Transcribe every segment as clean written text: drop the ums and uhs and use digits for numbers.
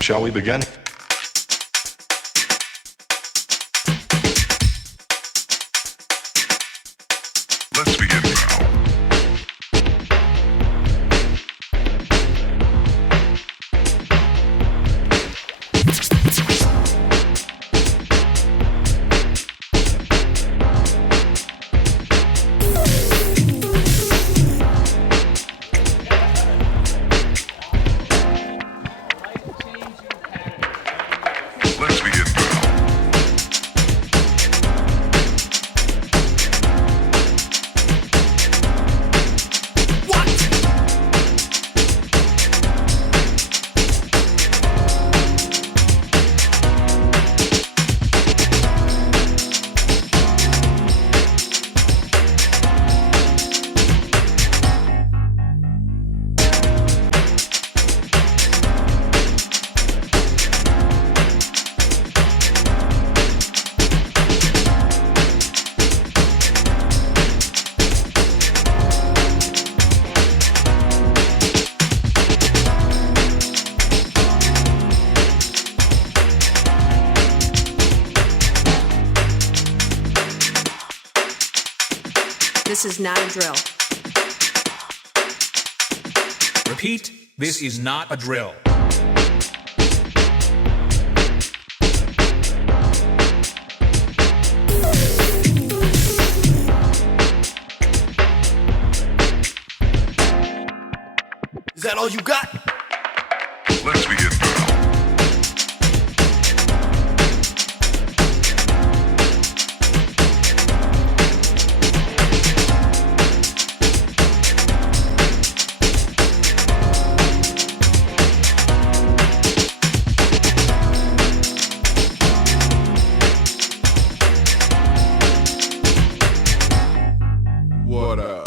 Shall we begin? Let's begin now. Let's begin now. This is not a drill. Repeat, this is not a drill. Is that all you got? Let's begin now. What up?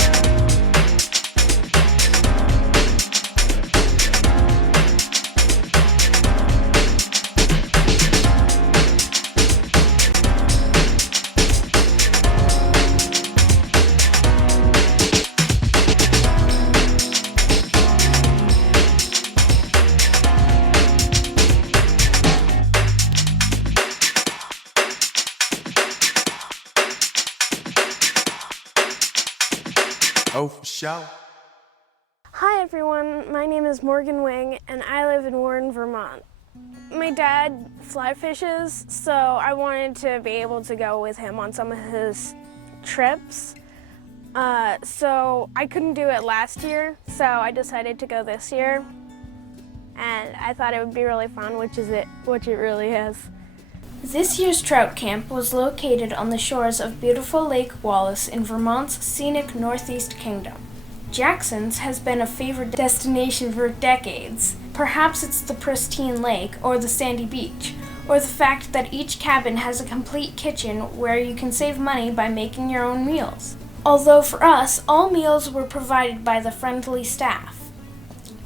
Oh, for sure. Hi everyone, my name is Morgan Wing and I live in Warren, Vermont. My dad fly fishes, so I wanted to be able to go with him on some of his trips. So I couldn't do it last year, so I decided to go this year. And I thought it would be really fun, which it really is. This year's trout camp was located on the shores of beautiful Lake Wallace in Vermont's scenic Northeast Kingdom. Jackson's has been a favorite destination for decades. Perhaps it's the pristine lake, or the sandy beach, or the fact that each cabin has a complete kitchen where you can save money by making your own meals. Although for us, all meals were provided by the friendly staff.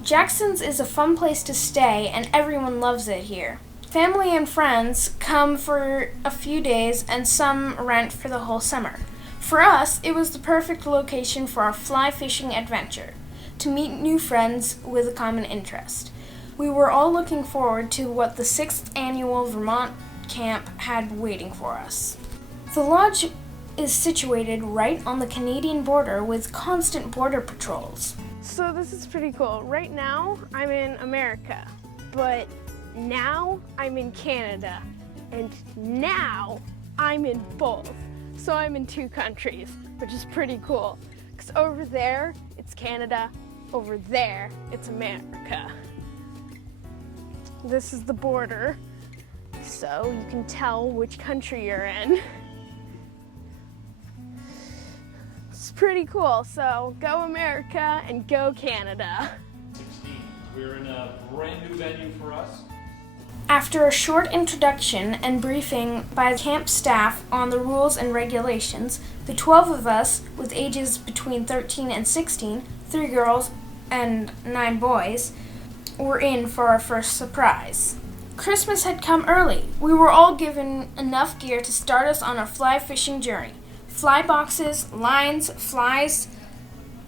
Jackson's is a fun place to stay and everyone loves it here. Family and friends come for a few days and some rent for the whole summer. For us, it was the perfect location for our fly fishing adventure, to meet new friends with a common interest. We were all looking forward to what the 6th annual Vermont camp had waiting for us. The lodge is situated right on the Canadian border with constant border patrols. So this is pretty cool. Right now, I'm in America, but now I'm in Canada, and now I'm in both. So I'm in 2 countries, which is pretty cool. Because over there, it's Canada. Over there, it's America. This is the border, so you can tell which country you're in. It's pretty cool, so go America and go Canada. 16. We're in a brand new venue for us. After a short introduction and briefing by camp staff on the rules and regulations, the 12 of us, with ages between 13 and 16, 3 girls and 9 boys, were in for our first surprise. Christmas had come early. We were all given enough gear to start us on our fly fishing journey. Fly boxes, lines, flies,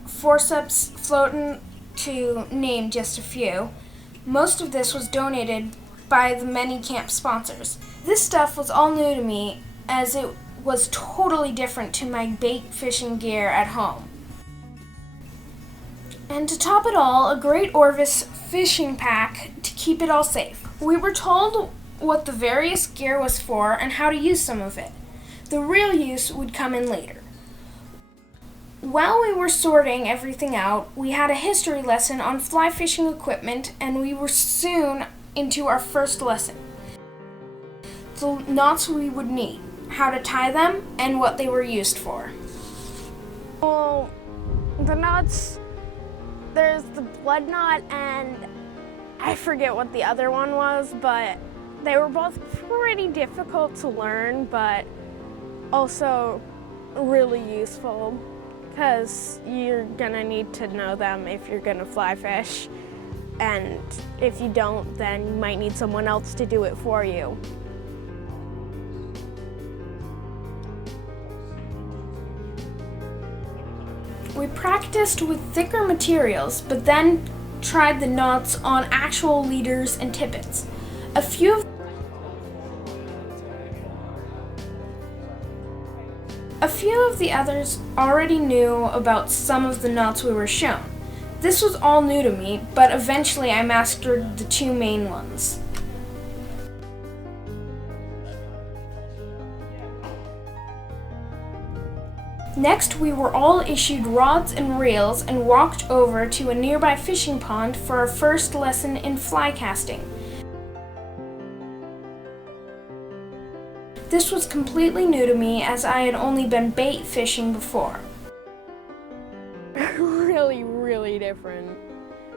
forceps, floating, to name just a few. Most of this was donated by the many camp sponsors. This stuff was all new to me as it was totally different to my bait fishing gear at home. And to top it all, a great Orvis fishing pack to keep it all safe. We were told what the various gear was for and how to use some of it. The real use would come in later. While we were sorting everything out, we had a history lesson on fly fishing equipment, and we were soon into our first lesson. The knots we would need, how to tie them, and what they were used for. Well, the knots, there's the blood knot and I forget what the other one was, but they were both pretty difficult to learn, but also really useful because you're gonna need to know them if you're gonna fly fish. And if you don't, then you might need someone else to do it for you. We practiced with thicker materials, but then tried the knots on actual leaders and tippets. A few of the others already knew about some of the knots we were shown. This was all new to me, but eventually I mastered the two main ones. Next, we were all issued rods and reels and walked over to a nearby fishing pond for our first lesson in fly casting. This was completely new to me as I had only been bait fishing before. Really different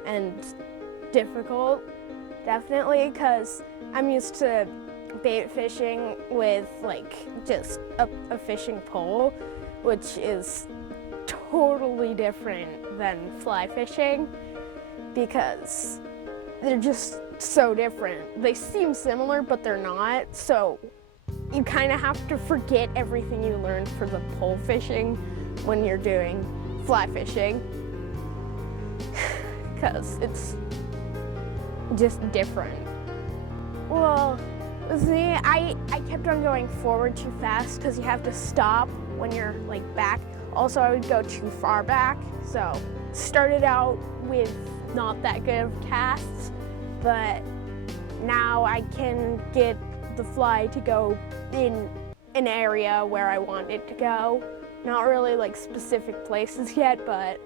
and difficult, definitely, because I'm used to bait fishing with like just a fishing pole, which is totally different than fly fishing because they're just so different. They seem similar, but they're not, so you kind of have to forget everything you learned for the pole fishing when you're doing fly fishing because it's just different. Well, see, I kept on going forward too fast because you have to stop when you're like back. Also, I would go too far back, so started out with not that good of casts, but now I can get the fly to go in an area where I want it to go. Not really like specific places yet, but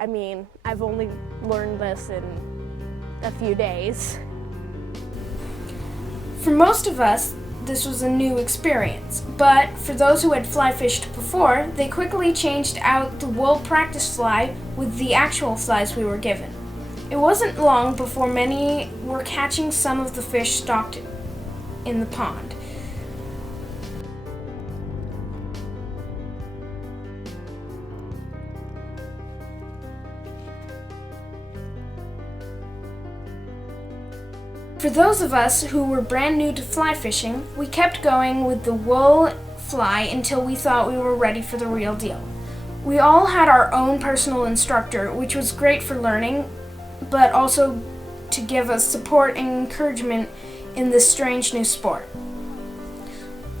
I mean, I've only learned this in a few days. For most of us, this was a new experience, but for those who had fly fished before, they quickly changed out the wool practice fly with the actual flies we were given. It wasn't long before many were catching some of the fish stocked in the pond. For those of us who were brand new to fly fishing, we kept going with the wool fly until we thought we were ready for the real deal. We all had our own personal instructor, which was great for learning, but also to give us support and encouragement in this strange new sport.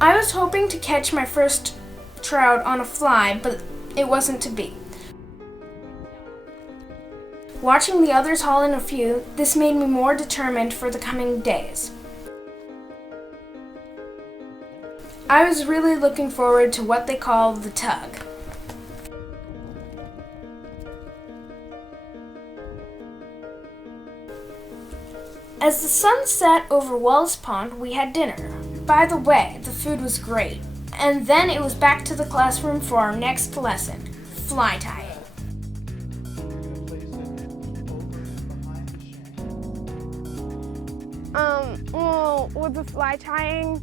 I was hoping to catch my first trout on a fly, but it wasn't to be. Watching the others haul in a few, this made me more determined for the coming days. I was really looking forward to what they call the tug. As the sun set over Wells Pond, we had dinner. By the way, the food was great. And then it was back to the classroom for our next lesson, fly tying. Well, with the fly tying,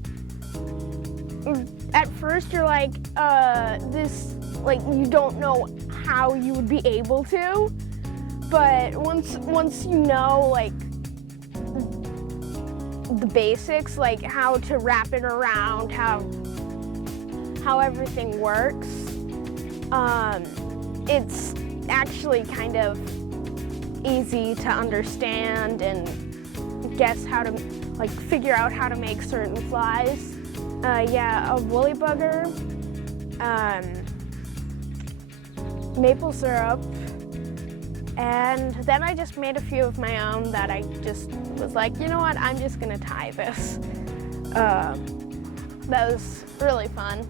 at first you're like, you don't know how you would be able to, but once you know, like, the basics, like how to wrap it around, how everything works, it's actually kind of easy to understand and guess how to, like, figure out how to make certain flies. A woolly bugger, maple syrup, and then I just made a few of my own that I just was like, you know what, I'm just gonna tie this. That was really fun.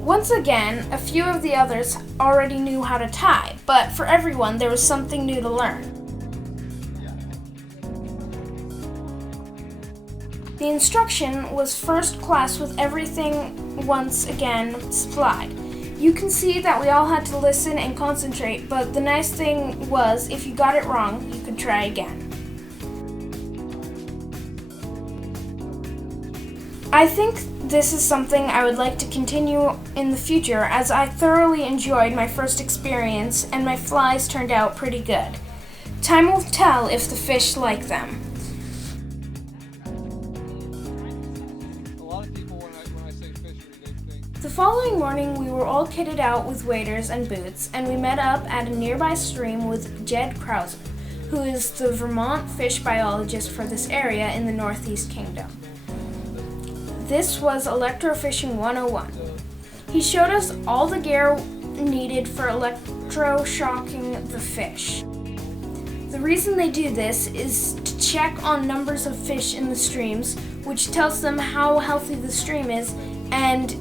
Once again, a few of the others already knew how to tie, but for everyone there was something new to learn. The instruction was first class with everything once again supplied. You can see that we all had to listen and concentrate, but the nice thing was if you got it wrong, you could try again. I think this is something I would like to continue in the future, as I thoroughly enjoyed my first experience and my flies turned out pretty good. Time will tell if the fish like them. The following morning, we were all kitted out with waders and boots, and we met up at a nearby stream with Jed Krauser, who is the Vermont fish biologist for this area in the Northeast Kingdom. This was Electrofishing 101. He showed us all the gear needed for electroshocking the fish. The reason they do this is to check on numbers of fish in the streams, which tells them how healthy the stream is and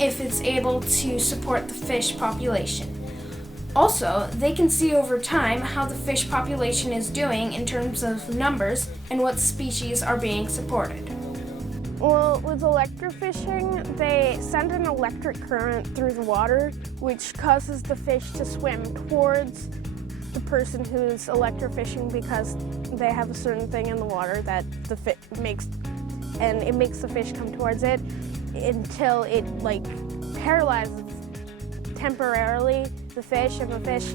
if it's able to support the fish population. Also, they can see over time how the fish population is doing in terms of numbers and what species are being supported. Well, with electrofishing, they send an electric current through the water, which causes the fish to swim towards the person who's electrofishing because they have a certain thing in the water that the fish makes, and it makes the fish come towards it until it like paralyzes temporarily the fish, and the fish,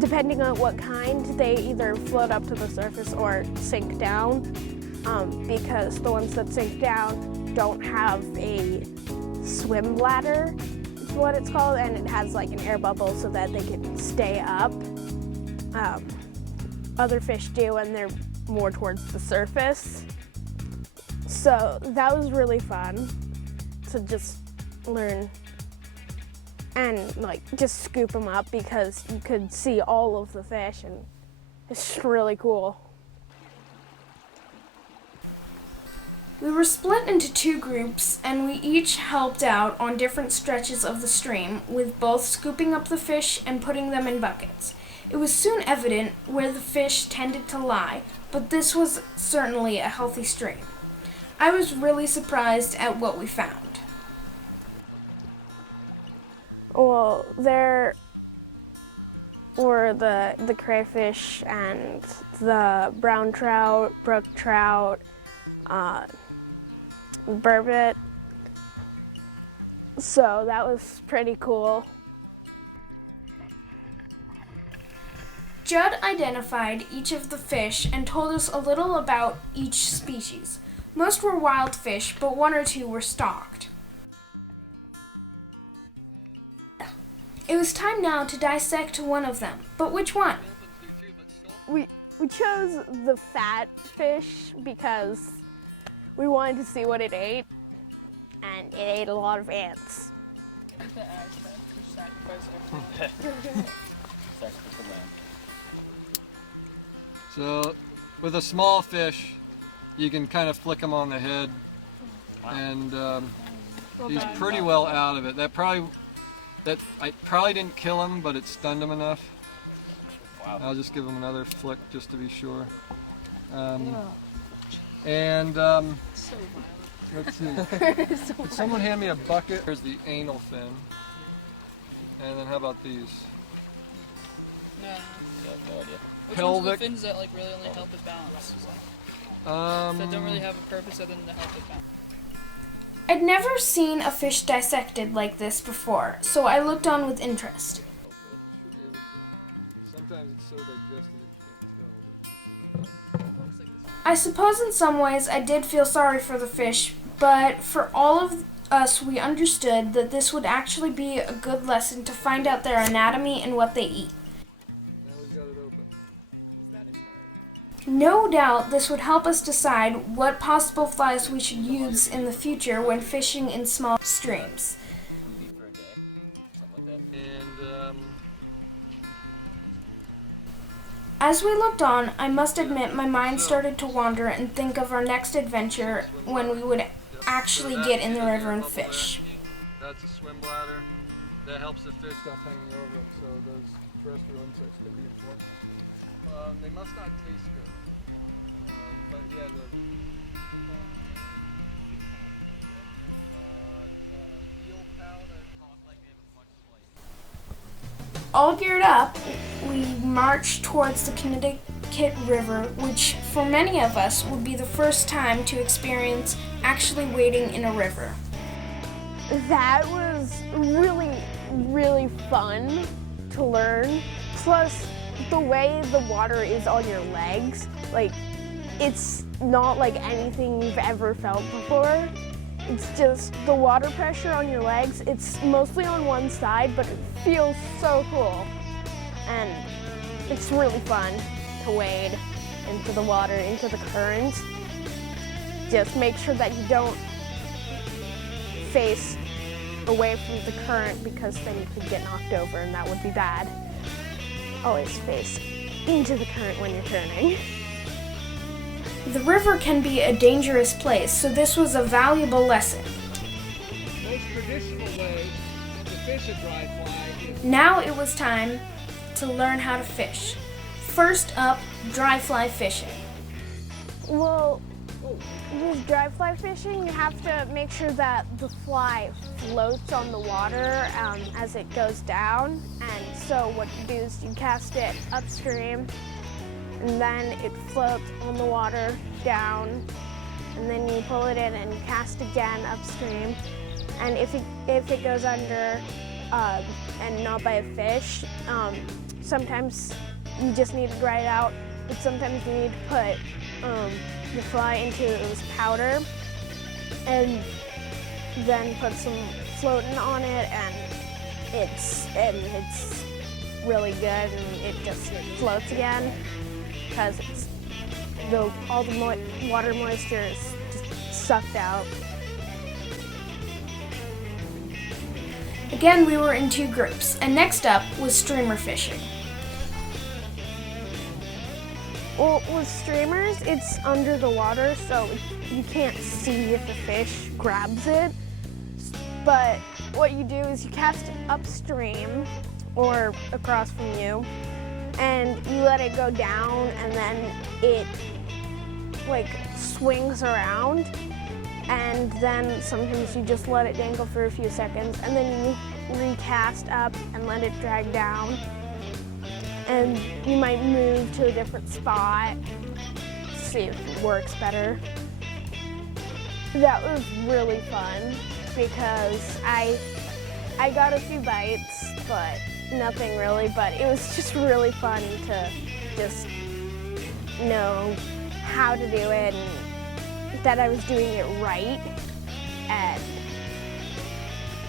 depending on what kind, they either float up to the surface or sink down. Because the ones that sink down don't have a swim bladder, is what it's called, and it has like an air bubble so that they can stay up. Other fish do, and they're more towards the surface. So that was really fun to just learn and like just scoop them up because you could see all of the fish, and it's really cool. We were split into two groups, and we each helped out on different stretches of the stream, with both scooping up the fish and putting them in buckets. It was soon evident where the fish tended to lie, but this was certainly a healthy stream. I was really surprised at what we found. Well, there were the crayfish and the brown trout, brook trout, burbot. So that was pretty cool. Judd identified each of the fish and told us a little about each species. Most were wild fish, but one or two were stocked. It was time now to dissect one of them, but which one? We chose the fat fish because we wanted to see what it ate, and it ate a lot of ants. So, with a small fish, you can kind of flick him on the head, and he's pretty well out of it. I probably didn't kill him, but it stunned him enough. Wow. I'll just give him another flick just to be sure. Let's see. Could someone hand me a bucket? Here's the anal fin. And then how about these? No. I have no idea. Which Pelvic. ones are the fins that like really only help with balance? That don't really have a purpose other than to help with balance. I'd never seen a fish dissected like this before, so I looked on with interest. Sometimes it's so digested that you can't tell. I suppose in some ways I did feel sorry for the fish, but for all of us, we understood that this would actually be a good lesson to find out their anatomy and what they eat. That was open. No doubt this would help us decide what possible flies we should use in the future when fishing in small streams. And As we looked on, I must admit my mind started to wander and think of our next adventure when we would actually get in the river and fish. that's a swim bladder. That helps the fish stuff hanging over them, so those terrestrial insects can be important. They must not taste good. But yeah, eel powder. All geared up, we marched towards the Connecticut River, which for many of us would be the first time to experience actually wading in a river. That was really, really fun to learn. Plus, the way the water is on your legs, like, it's not like anything you've ever felt before. It's just the water pressure on your legs. It's mostly on one side, but it feels so cool. And it's really fun to wade into the water, into the current. Just make sure that you don't face away from the current because then you could get knocked over and that would be bad. Always face into the current when you're turning. The river can be a dangerous place, so this was a valuable lesson. Most traditional way to fish a dry fly is Now it was time to learn how to fish. First up, dry fly fishing. Well, with dry fly fishing, you have to make sure that the fly floats on the water as it goes down. And so what you do is you cast it upstream, and then it floats on the water down, and then you pull it in and you cast again upstream. And if it goes under and not by a fish, sometimes you just need to dry it out, but sometimes you need to put the fly into this powder and then put some floating on it, and it's really good, and it just floats again because it's all the water moisture is just sucked out. Again, we were in two groups, and next up was streamer fishing. Well, with streamers, it's under the water, so you can't see if the fish grabs it. But what you do is you cast it upstream or across from you, and you let it go down, and then it like swings around, and then sometimes you just let it dangle for a few seconds, and then you recast up and let it drag down. And you might move to a different spot, see if it works better. That was really fun because I got a few bites, but nothing really, but it was just really fun to just know how to do it and that I was doing it right. And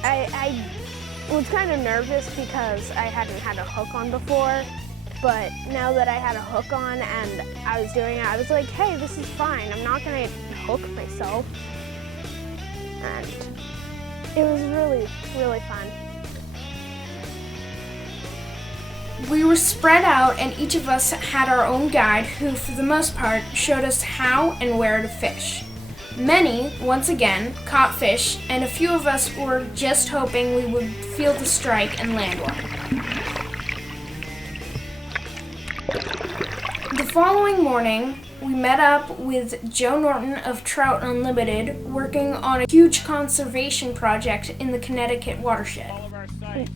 I was kind of nervous because I hadn't had a hook on before. But now that I had a hook on and I was doing it, I was like, hey, this is fine. I'm not going to hook myself. And it was really, really fun. We were spread out, and each of us had our own guide who, for the most part, showed us how and where to fish. Many, once again, caught fish, and a few of us were just hoping we would feel the strike and land one. The following morning, we met up with Joe Norton of Trout Unlimited, working on a huge conservation project in the Connecticut watershed.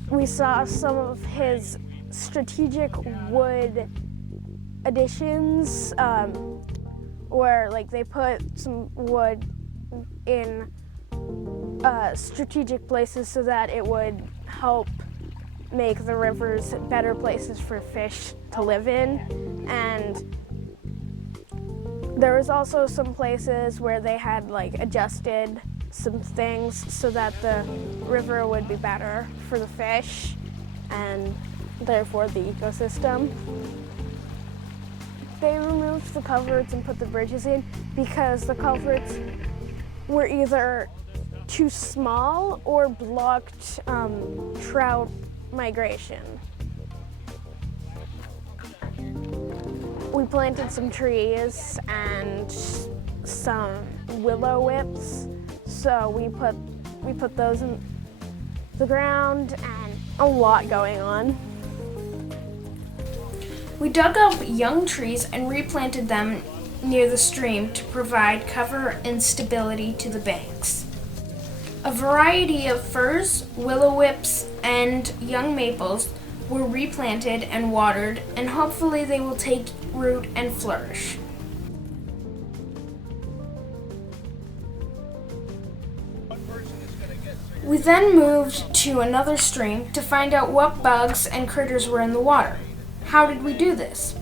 We saw some of his strategic wood additions, where like they put some wood in strategic places so that it would help make the rivers better places for fish to live in. And there was also some places where they had like adjusted some things so that the river would be better for the fish and therefore the ecosystem. the culverts and put the bridges in because the culverts were either too small or blocked trout migration. We planted some trees and some willow whips, so we put those in the ground, and a lot going on. We dug up young trees and replanted them near the stream to provide cover and stability to the banks. A variety of firs, willow whips, and young maples were replanted and watered, and hopefully they will take root and flourish. We then moved to another stream to find out what bugs and critters were in the water. How did we do this?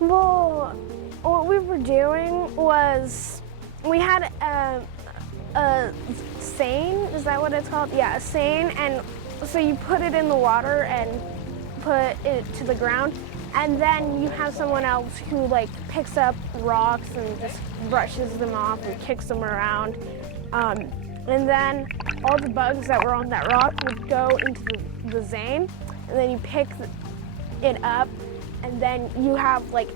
Well, what we were doing was we had a seine, is that what it's called? Yeah, a seine, and so you put it in the water and put it to the ground, and then you have someone else who like picks up rocks and just brushes them off and kicks them around. And then all the bugs that were on that rock would go into the seine, and then you pick it up, and then you have like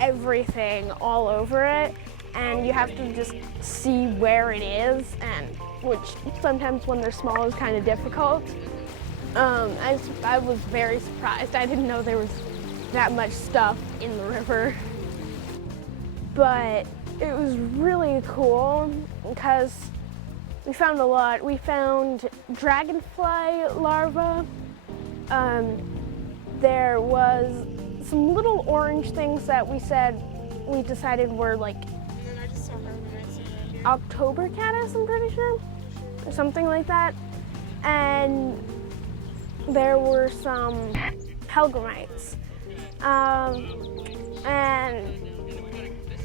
everything all over it, and you have to just see where it is, and which sometimes when they're small is kind of difficult. I was very surprised. I didn't know there was that much stuff in the river. But it was really cool because we found a lot. We found dragonfly larvae. There was some little orange things that we decided were like October caddis, I'm pretty sure, or something like that. And there were some pelgrimites. And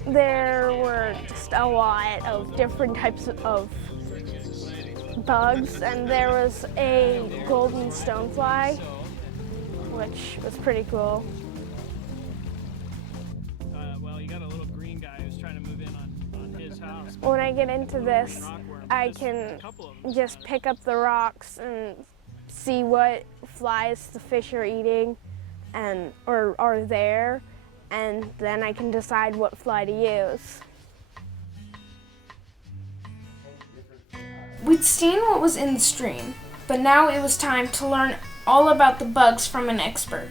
there were just a lot of different types of bugs, and there was a golden stonefly, which was pretty cool. Well, you got a little green guy who's trying to move in on his house. When I get into this, I can just pick up the rocks and see what flies the fish are eating or are there, and then I can decide what fly to use. We'd seen what was in the stream, but now it was time to learn all about the bugs from an expert,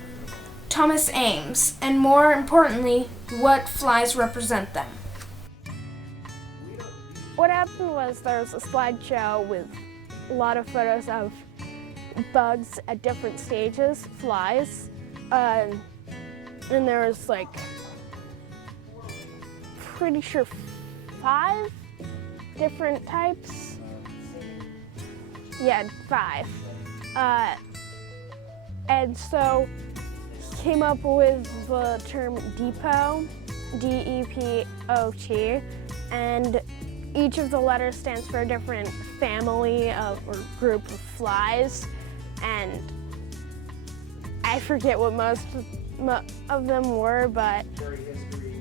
Thomas Ames, and more importantly, what flies represent them. What happened was there was a slideshow with a lot of photos of bugs at different stages, flies, and there was like, pretty sure 5 different types. Yeah, 5. And so came up with the term depot, D-E-P-O-T, and each of the letters stands for a different family or group of flies, and I forget what most of them were, but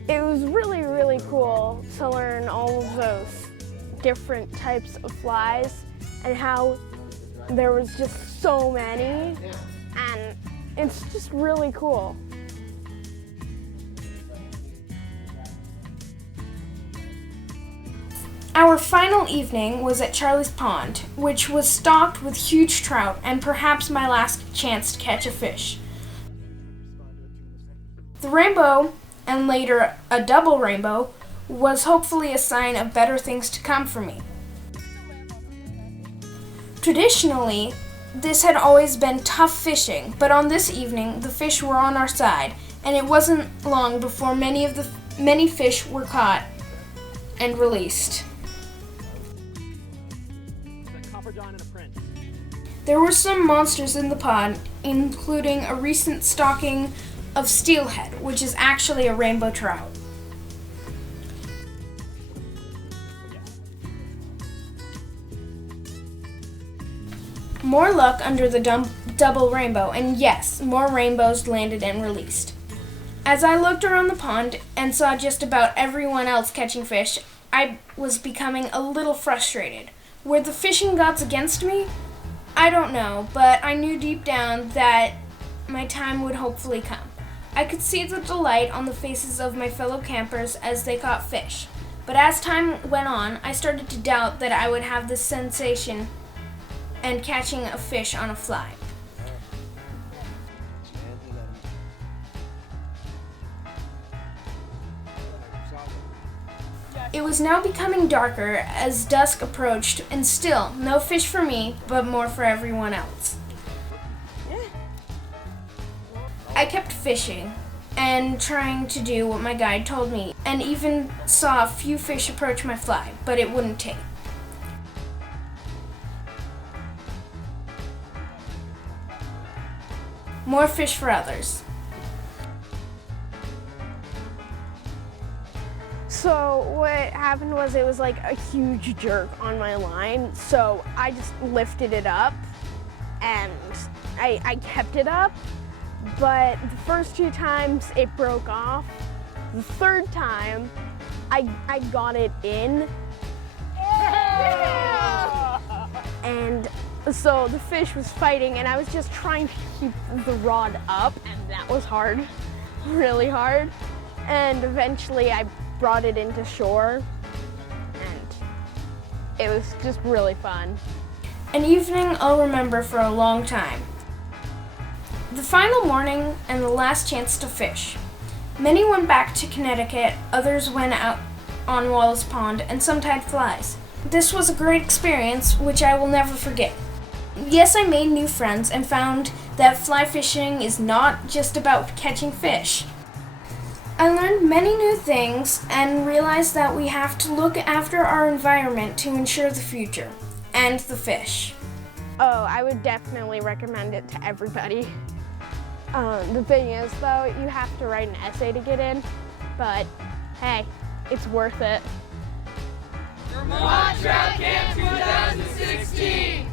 it was really, really cool to learn all of those different types of flies and how there was just so many, and it's just really cool. Our final evening was at Charlie's Pond, which was stocked with huge trout and perhaps my last chance to catch a fish. The rainbow, and later a double rainbow, was hopefully a sign of better things to come for me. Traditionally, this had always been tough fishing, but on this evening the fish were on our side, and it wasn't long before many fish were caught and released. There were some monsters in the pond, including a recent stocking of steelhead, which is actually a rainbow trout. More luck under the double rainbow, and yes, more rainbows landed and released. As I looked around the pond and saw just about everyone else catching fish, I was becoming a little frustrated. Were the fishing gods against me? I don't know, but I knew deep down that my time would hopefully come. I could see the delight on the faces of my fellow campers as they caught fish. But as time went on, I started to doubt that I would have the sensation and catching a fish on a fly. It was now becoming darker as dusk approached, and still no fish for me, but more for everyone else. I kept fishing and trying to do what my guide told me, and even saw a few fish approach my fly, but it wouldn't take. More fish for others. So what happened was it was like a huge jerk on my line, so I just lifted it up and I kept it up, but the first 2 times it broke off. The third time I got it in. And so the fish was fighting and I was just trying to keep the rod up, and that was hard, really hard. And eventually I brought it into shore, and it was just really fun. An evening I'll remember for a long time. The final morning and the last chance to fish. Many went back to Connecticut, others went out on Wallace Pond, and some tied flies. This was a great experience which I will never forget. Yes, I made new friends and found that fly fishing is not just about catching fish. I learned many new things and realized that we have to look after our environment to ensure the future and the fish. Oh, I would definitely recommend it to everybody. The thing is, though, you have to write an essay to get in, but hey, it's worth it. Vermont Trout Camp 2016!